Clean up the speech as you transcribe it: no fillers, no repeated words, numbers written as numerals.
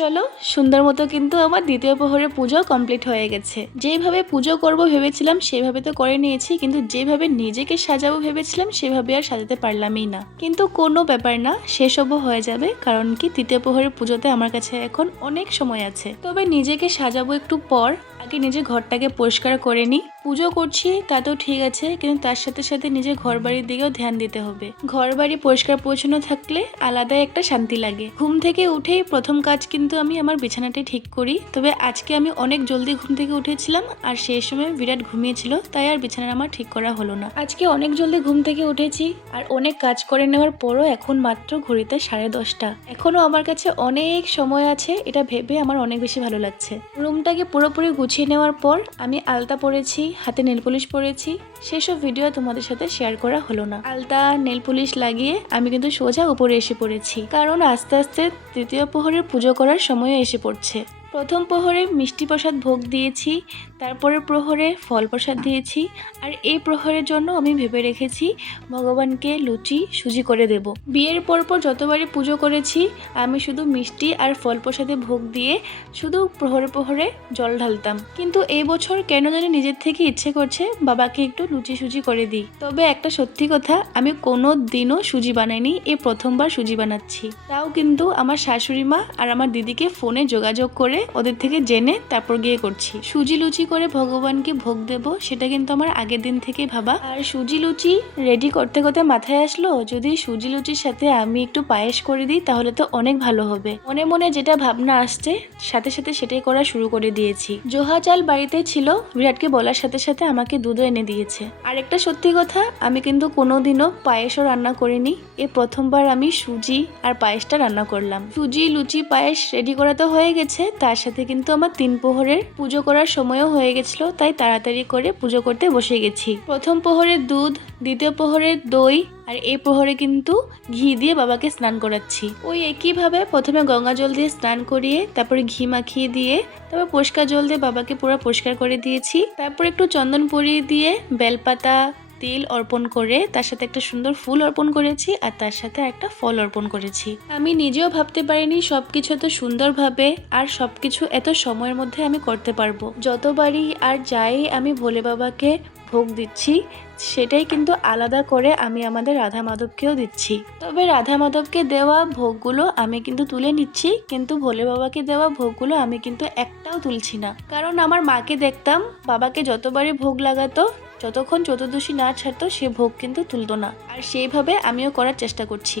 চলো সুন্দর মতো কিন্তু আমার দ্বিতীয় প্রহরের পুজো কমপ্লিট হয়ে গেছে। যেভাবে পুজো করব ভেবেছিলাম সেভাবে তো করে নিয়েছি, কিন্তু যেভাবে নিজেকে সাজাবো ভেবেছিলাম সেভাবে আর সাজাতে পারলামই না। কিন্তু কোনো ব্যাপার না, সেসবও হয়ে যাবে, কারণ কি তৃতীয় প্রহরের পুজোতে আমার কাছে এখন অনেক সময় আছে। তবে নিজেকে সাজাবো একটু পর, আগে নিজের ঘরটাকে পরিষ্কার করে নিই। পুজো করছি তা তো ঠিক আছে, কিন্তু তার সাথে সাথে নিজের ঘর বাড়ির দিকেও ধ্যান দিতে হবে। ঘর বাড়ি পরিষ্কার পরিচ্ছন্ন থাকলে আলাদাই একটা শান্তি লাগে। ঘুম থেকে উঠেই প্রথম কাজ কিন্তু আমি আমার বিছানাটাই ঠিক করি। তবে আজকে আমি অনেক জলদি ঘুম থেকে উঠেছিলাম আর সেই সময় বিরাট ঘুমিয়েছিল, তাই আর বিছানা আমার ঠিক করা হলো না। আজকে অনেক জলদি ঘুম থেকে উঠেছি আর অনেক কাজ করে নেওয়ার পরও এখন মাত্র ঘড়িতে 10:30। এখনো আমার কাছে অনেক সময় আছে, এটা ভেবে আমার অনেক বেশি ভালো লাগছে। রুমটাকে পুরোপুরি গুছিয়ে নেওয়ার পর আমি আলতা পরেছি, হাতে নেল পলিশ পরেছি। সেসব ভিডিও তোমাদের সাথে শেয়ার করা হলো না। আলতা নেল পলিশ লাগিয়ে আমি কিন্তু সোজা উপরে এসে পড়েছি, কারণ আস্তে আস্তে তৃতীয় প্রহরের পুজো করার সময়ও এসে পড়ছে। প্রথম প্রহরে মিষ্টি প্রসাদ ভোগ দিয়েছি, তারপরের প্রহরে ফল প্রসাদ দিয়েছি, আর এই প্রহরের জন্য আমি ভেবে রেখেছি ভগবানকে লুচি সুজি করে দেব। বিয়ের পরপর যতবারই পুজো করেছি আমি শুধু মিষ্টি আর ফল প্রসাদে ভোগ দিয়ে শুধু প্রহরে প্রহরে জল ঢালতাম, কিন্তু এই বছর কেন জানি নিজের থেকে ইচ্ছে করছে বাবাকে একটু লুচি সুজি করে দিই। তবে একটা সত্যি কথা, আমি কোনো দিনও সুজি বানাইনি, এই প্রথমবার সুজি বানাচ্ছি। তাও কিন্তু আমার শাশুড়ি মা আর আমার দিদিকে ফোনে যোগাযোগ করে ওদের থেকে জেনে তারপর গিয়ে করছি। সুজি লুচি করে ভগবানকে ভোগ দেব, সেটা কিন্তু আমার আগের দিন থেকেই ভাবা। আর সুজি লুচি রেডি করতে করতে মাথায় আসলো, যদি সুজি লুচির সাথে আমি একটু পায়েস করে দিই তাহলে তো অনেক ভালো হবে। মনে মনে যেটা ভাবনা আসছে সাথে সাথে সেটাই করা শুরু করে দিয়েছি। জোহা চাল বাড়িতে ছিল, বিরাটকে বলার সাথে সাথে আমাকে দুধও এনে দিয়েছে। আর একটা সত্যি কথা, আমি কিন্তু কোনোদিনও পায়েসও রান্না করিনি, এই প্রথমবার আমি সুজি আর পায়েসটা রান্না করলাম। সুজি লুচি পায়েস রেডি করা তো হয়ে গেছে, তার সাথে কিন্তু আমার 3 প্রহরের পুজো করার সময়ও হয়ে গেছিল, তাই তাড়াতাড়ি করে পুজো করতে বসে গেছি। প্রথম প্রহরের দুধ, দ্বিতীয় প্রহরের দই, আর এই প্রহরে কিন্তু ঘি দিয়ে বাবাকে স্নান করাচ্ছি। ওই একইভাবে প্রথমে গঙ্গা জল দিয়ে স্নান করিয়ে তারপরে ঘি মাখিয়ে দিয়ে তারপর পরিষ্কার জল দিয়ে বাবাকে পুরো পরিষ্কার করে দিয়েছি। তারপর একটু চন্দন পরিয়ে দিয়ে বেলপাতা তেল অর্পণ করে তার সাথে একটা সুন্দর ফুল অর্পণ করেছি, আর তার সাথে একটা ফল অর্পণ করেছি। আমি নিজেও ভাবতে পারিনি সবকিছু এত সুন্দরভাবে আর সবকিছু এত সময়ের মধ্যে আমি করতে পারবো। যতবারই আর যাই আমি ভোলে বাবাকে ভোগ দিচ্ছি, সেটাই কিন্তু আলাদা করে আমি আমাদের রাধা মাধবকেও দিচ্ছি। তবে রাধা মাধবকে দেওয়া ভোগগুলো আমি কিন্তু তুলে নিচ্ছি, কিন্তু ভোলে বাবাকে দেওয়া ভোগগুলো আমি কিন্তু একটাও তুলছি না। কারণ আমার মাকে দেখতাম বাবাকে যতবারই ভোগ লাগাতো, যতক্ষণ চতুর্দশী না ছাড়তো সে ভোগ কিন্তু তুলতো না, আর সেইভাবে আমিও করার চেষ্টা করছি।